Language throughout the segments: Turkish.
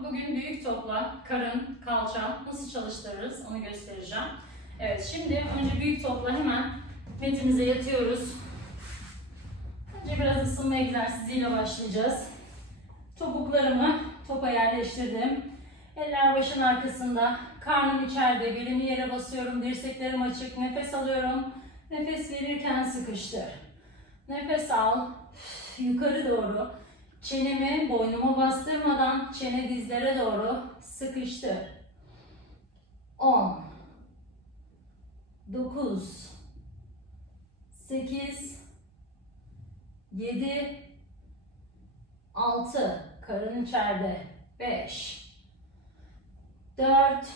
Bugün büyük topla karın, kalça nasıl çalıştırırız onu göstereceğim. Evet şimdi önce büyük topla hemen metimize yatıyoruz. Önce biraz ısınma egzersiziyle başlayacağız. Topuklarımı topa yerleştirdim. Eller başın arkasında, karnım içeride, belimi yere basıyorum, dirseklerim açık, nefes alıyorum. Nefes verirken sıkıştır. Nefes al, yukarı doğru. Çenemi boynuma bastırmadan çene dizlere doğru sıkıştır. 10 9 8 7 6 karın içeride 5 4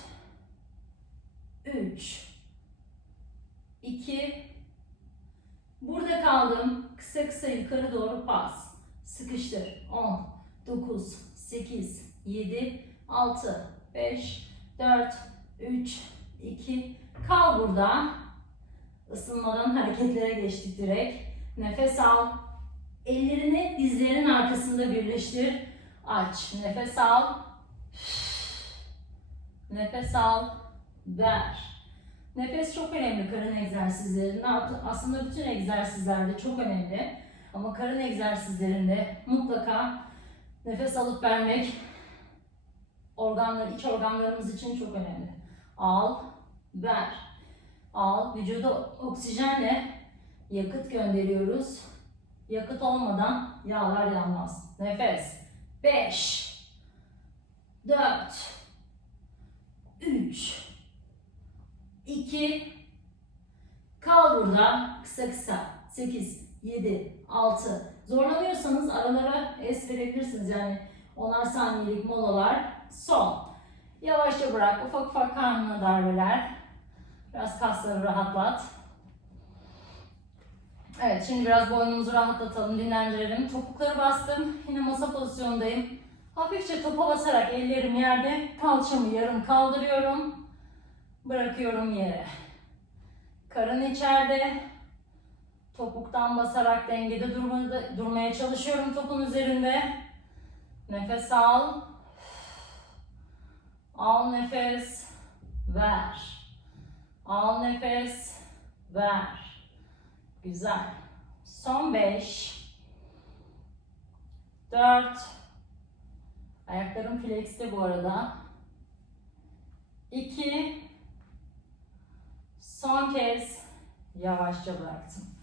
3 2 Burada kaldım. Kısa kısa yukarı doğru pas. Sıkıştır. 10, 9, 8, 7, 6, 5, 4, 3, 2. Kal burada. Isınmadan hareketlere geçtik direkt. Nefes al. Ellerini dizlerin arkasında birleştir. Aç. Nefes al. Nefes al. Ver. Nefes çok önemli karın egzersizlerinde. Aslında bütün egzersizlerde çok önemli. Ama karın egzersizlerinde mutlaka nefes alıp vermek organlar, iç organlarımız için çok önemli. Al, ver. Al, vücuda oksijenle yakıt gönderiyoruz. Yakıt olmadan yağlar yanmaz. Nefes. 5 4 3 2 Kal burada. Kısa kısa. 8 7 6 Zorlanıyorsanız aralara es verebilirsiniz. Yani onar saniyelik molalar. Son. Yavaşça bırak. Ufak ufak karnına darbeler. Biraz kasları rahatlat. Evet şimdi biraz boynumuzu rahatlatalım, dinlendirelim. Topukları bastım. Yine masa pozisyondayım. Hafifçe topa basarak ellerim yerde. Kalçamı yarım kaldırıyorum. Bırakıyorum yere. Karın içeride. Topuktan basarak dengede durmada, durmaya çalışıyorum topun üzerinde. Nefes al. Al nefes. Ver. Al nefes. Ver. Güzel. Son 5 4 Ayaklarım flexte bu arada. 2 Son kez yavaşça bıraktım.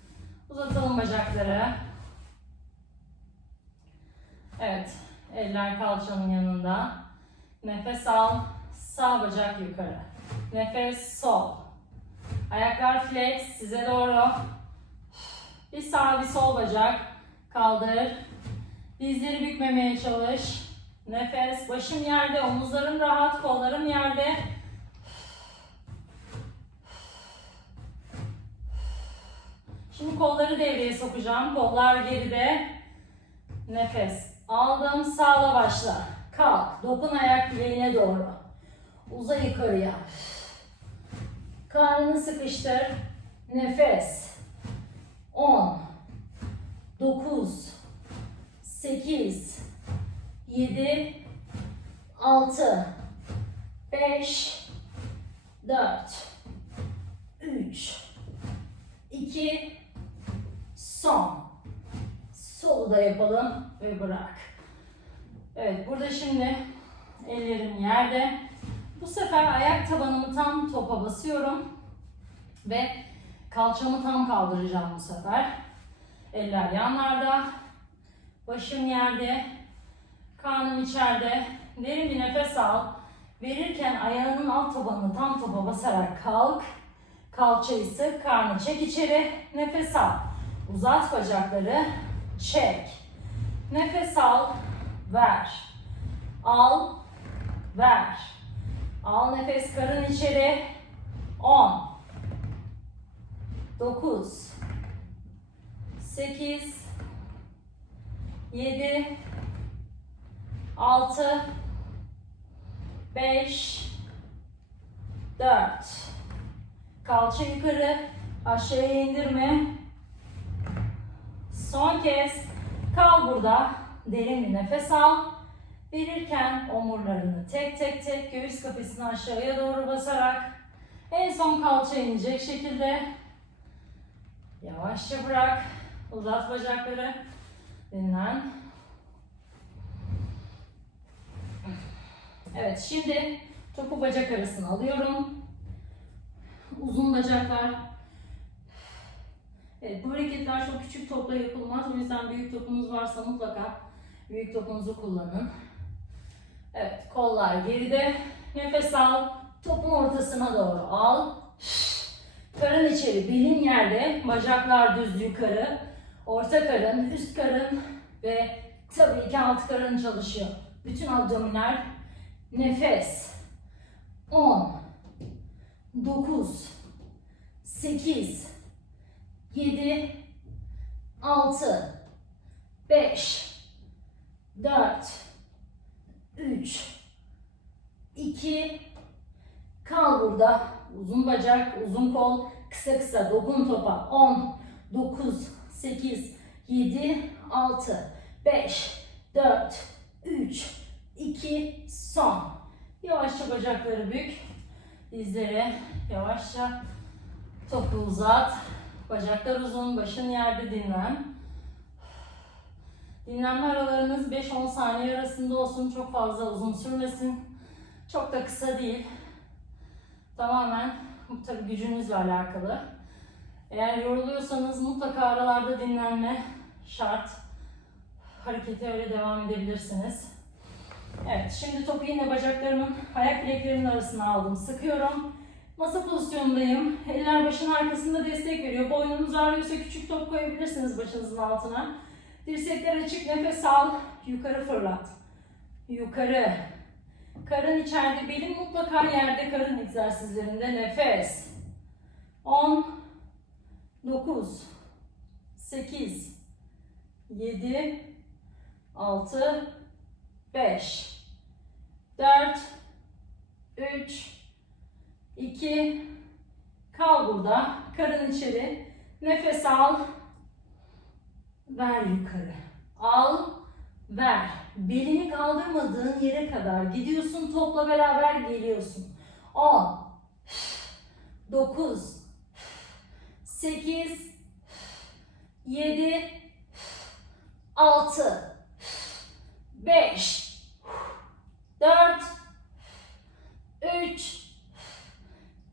Uzatalım bacakları. Evet, eller kalçanın yanında. Nefes al, sağ bacak yukarı. Nefes sol. Ayaklar flex size doğru. Bir sağ bir sol bacak. Kaldır. Dizleri bükmemeye çalış. Nefes. Başım yerde, omuzlarım rahat, kollarım yerde. Şimdi kolları devreye sokacağım. Kollar geride. Nefes. Aldım. Sağla başla. Kalk. Dokun ayak bileğine doğru. Uza yukarıya. Karnını sıkıştır. Nefes. 10 9 8 7 6 5 4 3 2 son. Solu da yapalım ve bırak. Evet burada şimdi ellerim yerde. Bu sefer ayak tabanımı tam topa basıyorum ve kalçamı tam kaldıracağım bu sefer. Eller yanlarda, başım yerde, karnım içeride. Derin bir nefes al. Verirken ayağının alt tabanını tam topa basarak kalk. Kalçayı sık, karnı çek içeri. Nefes al. Uzat bacakları. Çek. Nefes al. Ver. Al. Ver. Al nefes karın içeri. 10 9 8 7 6 5 4 Kalça yukarı, aşağıya indirme. Son kez kal burada. Derin bir nefes al. Verirken omurlarını tek tek tek göğüs kafesini aşağıya doğru basarak en son kalça inecek şekilde yavaşça bırak. Uzat bacakları. Dinlen. Evet şimdi topu bacak arasına alıyorum. Uzun bacaklar. Evet bu hareketler çok küçük topla yapılmaz. O yüzden büyük topunuz varsa mutlaka büyük topunuzu kullanın. Evet kollar geride. Nefes al. Topun ortasına doğru al. Karın içeri, belin yerde, bacaklar düz yukarı. Orta karın, üst karın ve tabii ki alt karın çalışıyor. Bütün abdominal nefes. 10 9 8 7 6 5 4 3 2 Kal burada. Uzun bacak, uzun kol, kısa kısa dokun topa. 10 9 8 7 6 5 4 3 2 son. Yavaşça bacakları bük. Dizleri yavaşça topu uzat. Bacaklar uzun, başın yerde dinlen. Dinlenme aralarınız 5-10 saniye arasında olsun. Çok fazla uzun sürmesin. Çok da kısa değil. Tamamen bu tabii gücünüzle alakalı. Eğer yoruluyorsanız mutlaka aralarda dinlenme şart. Harekete öyle devam edebilirsiniz. Evet, şimdi topu yine bacaklarımın, ayak bileklerimin arasına aldım. Sıkıyorum. Masa pozisyondayım. Eller başın arkasında destek veriyor. Boynunuz ağrıyorsa küçük top koyabilirsiniz başınızın altına. Dirsekler açık, nefes al. Yukarı fırlat. Yukarı. Karın içeride, belin mutlaka yerde karın egzersizlerinde. Nefes. 10 9 8 7 6 5 4 3 2 Kal burada. Karın içeri. Nefes al. Ver yukarı. Al. Ver. Belini kaldırmadığın yere kadar gidiyorsun. Topla beraber geliyorsun. 10 9 8 7 6 5 4 3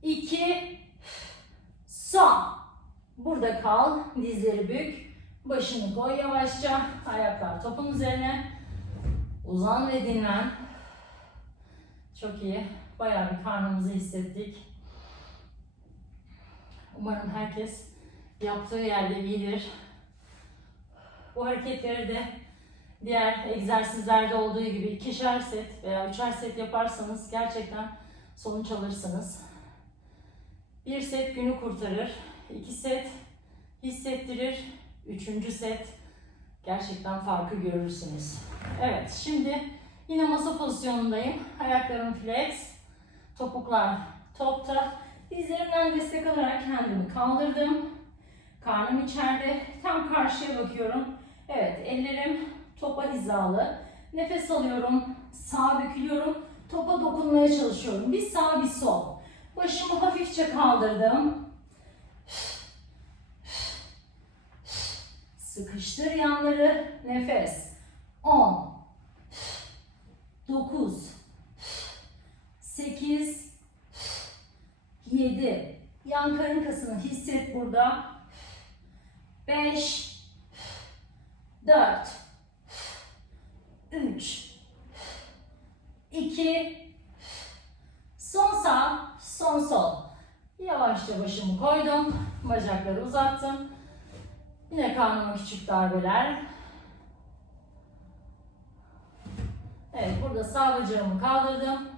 2 son. Burada kal. Dizleri bük. Başını koy yavaşça. Ayaklar topun üzerine. Uzan ve dinlen. Çok iyi. Bayağı bir karnımızı hissettik. Umarım herkes yaptığı yerde iyidir. Bu hareketleri de diğer egzersizlerde olduğu gibi ikişer set veya üçer set yaparsanız gerçekten sonuç alırsınız. Bir set günü kurtarır, iki set hissettirir, üçüncü set gerçekten farkı görürsünüz. Evet, şimdi yine masa pozisyonundayım. Ayaklarım flex, topuklar topta. Dizlerimden destek alarak kendimi kaldırdım. Karnım içeride, tam karşıya bakıyorum. Evet, ellerim topa hizalı. Nefes alıyorum, sağa bükülüyorum. Topa dokunmaya çalışıyorum. Bir sağ, bir sol. Başımı hafifçe kaldırdım. Sıkıştır yanları. Nefes. 10 9 8 7 Yan karın kasını hisset burada. 5 4 3 2 Son sağ, son sol. Yavaşça başımı koydum. Bacakları uzattım. Yine karnıma küçük darbeler. Evet, burada sağ bacağımı kaldırdım.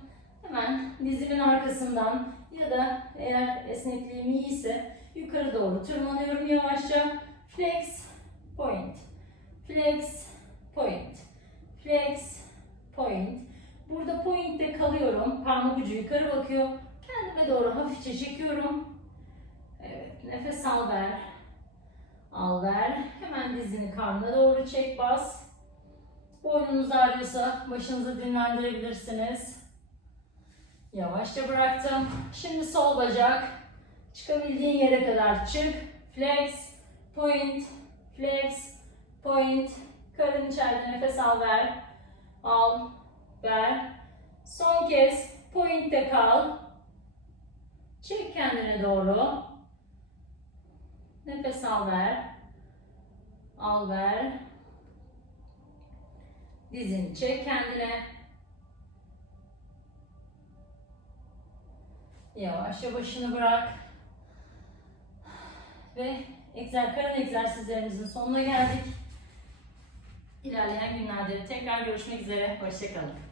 Hemen dizimin arkasından ya da eğer esnekliğim iyiyse yukarı doğru tırmanıyorum yavaşça. Flex, point. Flex, point. Flex, point. Burada point'te kalıyorum. Parmak ucu yukarı bakıyor. Kendime doğru hafifçe çekiyorum. Evet, nefes al ver. Al ver. Hemen dizini karnına doğru çek, bas. Boynunu karnınız ağrıyorsa başınızı dinlendirebilirsiniz. Yavaşça bıraktım. Şimdi sol bacak. Çıkabildiğin yere kadar çık. Flex, point, flex, point. Karın içeride nefes al ver. Al, ver. Son kez point'te kal. Çek kendine doğru. Nefes al ver. Al ver. Dizini çek kendine. Yavaşça başını bırak. Ve egzer, karın egzersizlerimizin sonuna geldik. İlerleyen günlerde tekrar görüşmek üzere. Hoşçakalın.